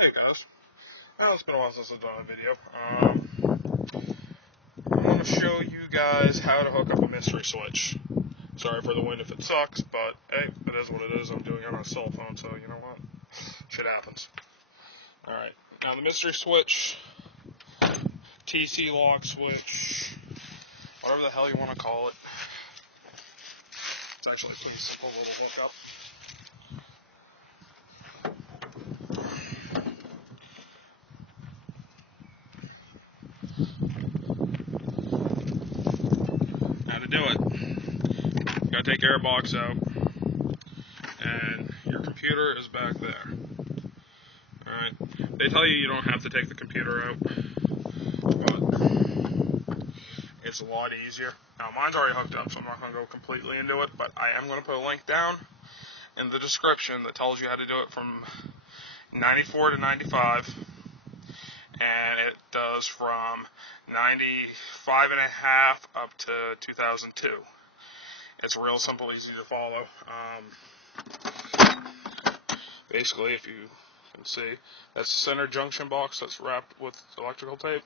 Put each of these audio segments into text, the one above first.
Hey guys, now it's been a while since I've done a video. I want to show you guys how to hook up a mystery switch. Sorry for the wind if it sucks, but hey, it is what it is. I'm doing it on a cell phone, so you know what? Shit happens. Alright, now the mystery switch, TC lock switch, whatever the hell you want to call it. It's actually pretty simple to look up. How to do it. You gotta take your airbox out, and your computer is back there. Alright, they tell you don't have to take the computer out, but it's a lot easier. Now mine's already hooked up, so I'm not going to go completely into it, but I am going to put a link down in the description that tells you how to do it from 94 to 95, and it does from 95 and a half up to 2002. It's real simple, easy to follow. Basically, if you can see, that's the center junction box that's wrapped with electrical tape.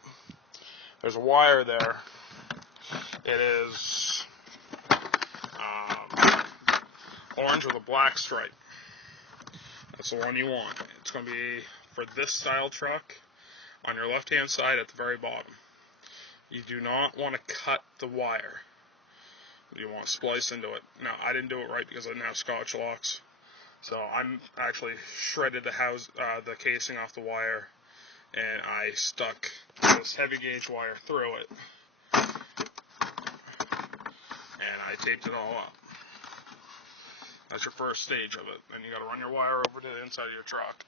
There's a wire there. It is orange with a black stripe. That's the one you want. It's going to be for this style truck on your left hand side at the very bottom. You do not want to cut the wire. You want to splice into it. Now, I didn't do it right because I didn't have Scotch locks. So I'm actually shredded the casing off the wire, and I stuck this heavy gauge wire through it, and I taped it all up. That's your first stage of it. Then you got to run your wire over to the inside of your truck.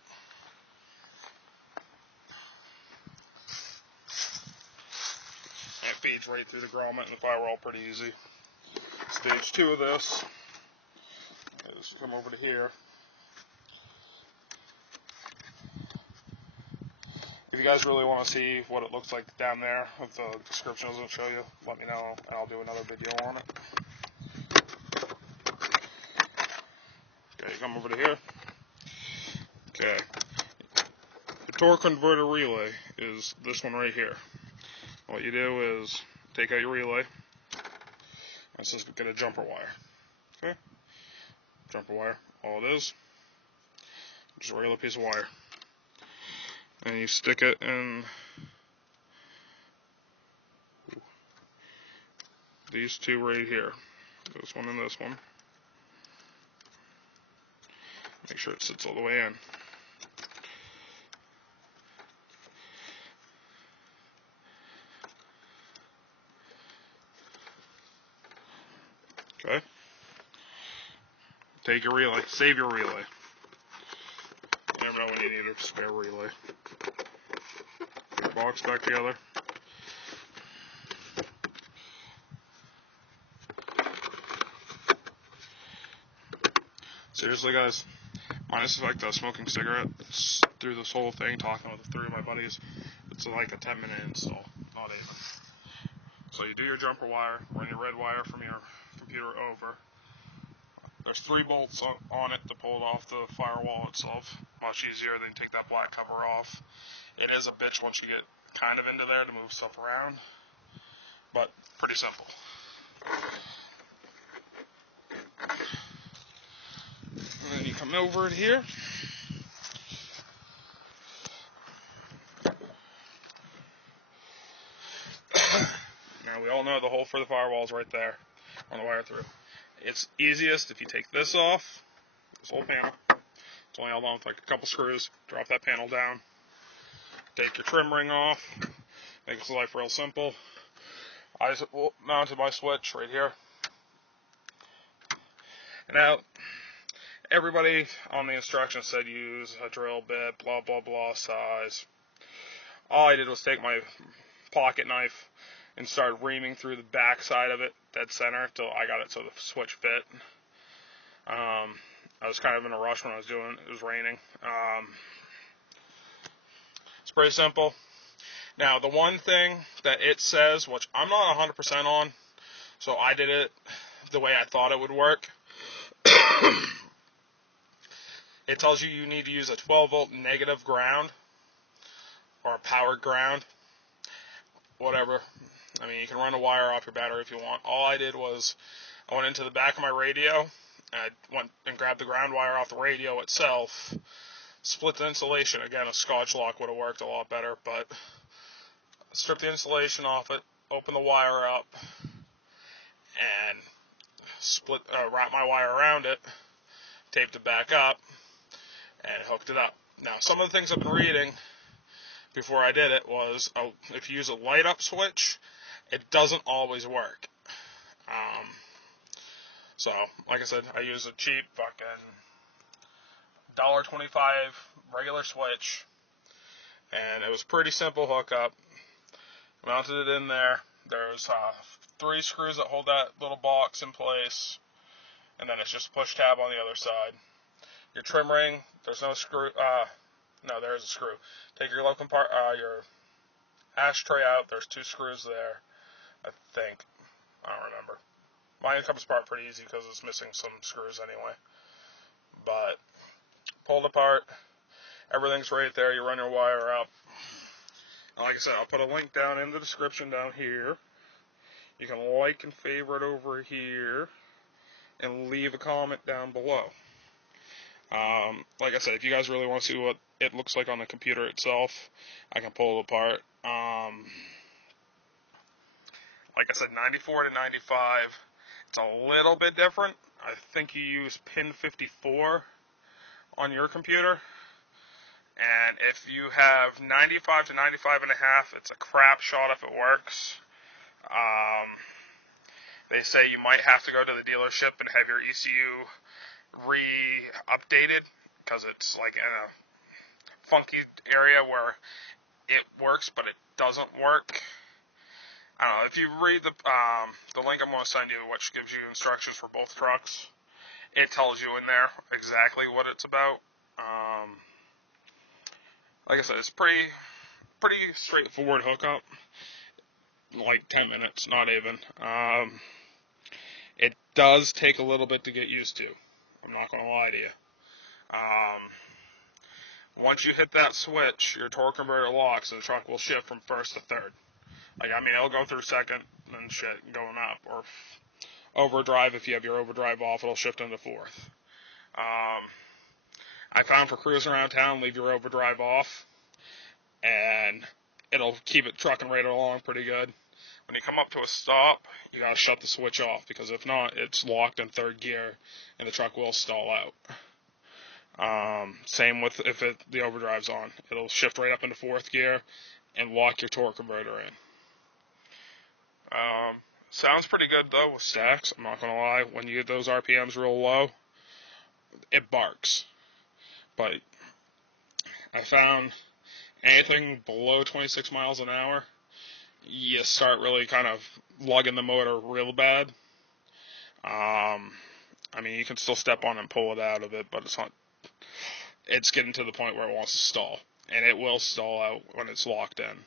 And it feeds right through the grommet and the firewall pretty easy. Stage 2 of this is come over to here. If you guys really want to see what it looks like down there, if the description doesn't show you, let me know, and I'll do another video on it. Okay, you come over to here. Okay. The torque converter relay is this one right here. What you do is take out your relay. Let's just get a jumper wire. Okay? Jumper wire. All it is, just a regular piece of wire. And you stick it in these two right here. This one and this one. Make sure it sits all the way in. Okay? Take your relay. Save your relay. You never know when you need a spare relay. Put your box back together. Seriously, guys, minus the fact that I was smoking cigarettes through this whole thing, talking with 3 of my buddies, it's like a 10-minute install, not even. So you do your jumper wire, run your red wire from your computer over. There's 3 bolts on it to pull it off the firewall itself. Much easier than take that black cover off. It is a bitch once you get kind of into there to move stuff around, but pretty simple. And then you come over to here. Now we all know the hole for the firewall is right there on the wire through. It's easiest if you take this off, this whole panel. It's only held on with like a couple screws. Drop that panel down. Take your trim ring off. Makes life real simple. I just mounted my switch right here. Now, everybody on the instructions said use a drill bit, blah, blah, blah, size. All I did was take my pocket knife and start reaming through the back side of it, dead center, till I got it so the switch fit. I was kind of in a rush when I was doing it. It was raining. It's pretty simple. Now, the one thing that it says, which I'm not 100% on, so I did it the way I thought it would work. it tells you you need to use a 12-volt negative ground or a powered ground, whatever. I mean, you can run a wire off your battery if you want. All I did was I went into the back of my radio, and I went and grabbed the ground wire off the radio itself, split the insulation. Again, a Scotch lock would have worked a lot better, but stripped the insulation off it, opened the wire up, and wrapped my wire around it, taped it back up, and hooked it up. Now, some of the things I've been reading before I did it was if you use a light-up switch, it doesn't always work. So, like I said, I use a cheap fucking $1.25 regular switch, and it was pretty simple hookup. Mounted it in there. There's 3 screws that hold that little box in place, and then it's just a push tab on the other side. Your trim ring, there's no screw. No, there is a screw. Take your your ashtray out. There's 2 screws there, I think. I don't remember. Mine comes apart pretty easy because it's missing some screws anyway. But pull it apart. Everything's right there. You run your wire up. And like I said, I'll put a link down in the description down here. You can like and favorite over here and leave a comment down below. Like I said, if you guys really want to see what it looks like on the computer itself, I can pull it apart. Like I said, 94 to 95, it's a little bit different. I think you use pin 54 on your computer. And if you have 95 to 95 and a half, it's a crap shot if it works. They say you might have to go to the dealership and have your ECU re-updated because it's like in a funky area where it works but it doesn't work. I don't know, if you read the link I'm going to send you, which gives you instructions for both trucks, it tells you in there exactly what it's about. Like I said, it's pretty straightforward hookup. Like 10 minutes, not even. It does take a little bit to get used to. I'm not going to lie to you. Once you hit that switch, your torque converter locks, and the truck will shift from first to third. Like, I mean, it'll go through second and shit going up, or overdrive. If you have your overdrive off, it'll shift into fourth. I found for cruising around town, leave your overdrive off, and it'll keep it trucking right along pretty good. When you come up to a stop, you gotta shut the switch off, because if not, it's locked in third gear, and the truck will stall out. Same with if the overdrive's on. It'll shift right up into fourth gear and lock your torque converter in. Sounds pretty good, though, with stacks. I'm not gonna lie. When you get those RPMs real low, it barks. But I found anything below 26 miles an hour, you start really kind of lugging the motor real bad. I mean, you can still step on and pull it out of it, but it's getting to the point where it wants to stall. And it will stall out when it's locked in.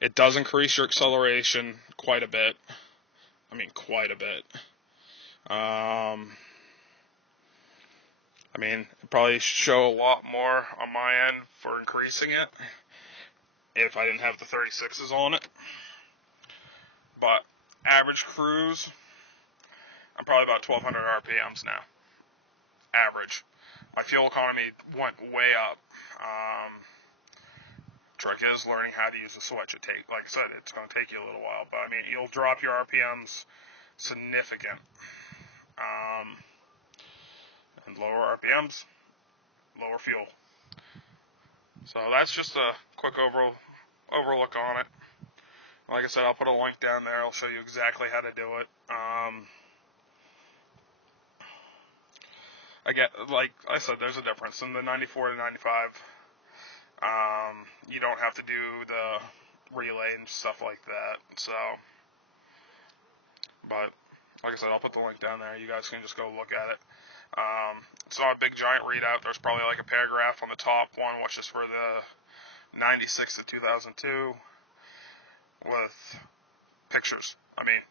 It does increase your acceleration quite a bit. I mean, quite a bit. I mean, it'd probably show a lot more on my end for increasing it if I didn't have the 36s on it. But average cruise, I'm probably about 1,200 RPMs now. Average. My fuel economy went way up. Trick is learning how to use the switch. Like I said, it's going to take you a little while, but I mean, you'll drop your RPMs significant. And lower RPMs, lower fuel. So that's just a quick overlook on it. Like I said, I'll put a link down there. I'll show you exactly how to do it. Again, like I said, there's a difference in the 94 to 95. You don't have to do the relay and stuff like that. So, but like I said, I'll put the link down there. You guys can just go look at it. It's not a big giant readout. There's probably like a paragraph on the top one, which is for the 96 to 2002 with pictures. I mean,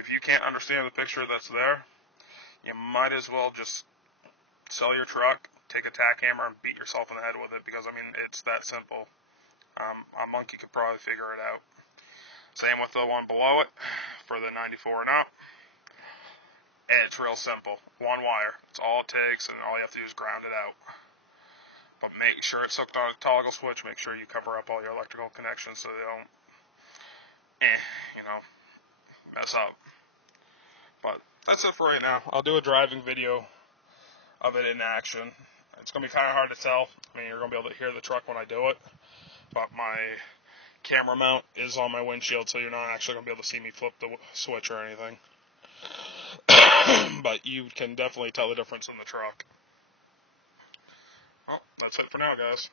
if you can't understand the picture that's there, you might as well just sell your truck, take a tack hammer, and beat yourself in the head with it, because, I mean, it's that simple. A monkey could probably figure it out. Same with the one below it, for the 94 and up. And it's real simple. One wire. It's all it takes, and all you have to do is ground it out. But make sure it's hooked on a toggle switch. Make sure you cover up all your electrical connections so they don't, mess up. But that's it for right now. I'll do a driving video of it in action. It's going to be kind of hard to tell. I mean, you're going to be able to hear the truck when I do it. But my camera mount is on my windshield, so you're not actually going to be able to see me flip the switch or anything. But you can definitely tell the difference in the truck. Well, that's it for now, guys.